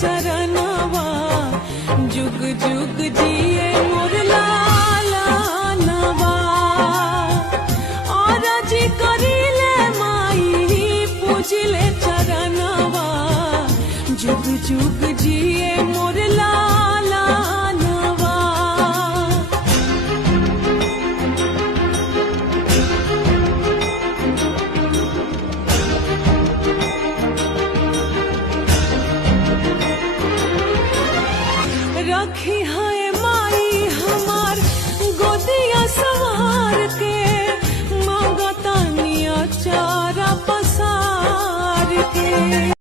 चरणवा जुग जुग जिए मोर लालनवा और जी करिले माई पूजिले चरणवा जुग जुग जी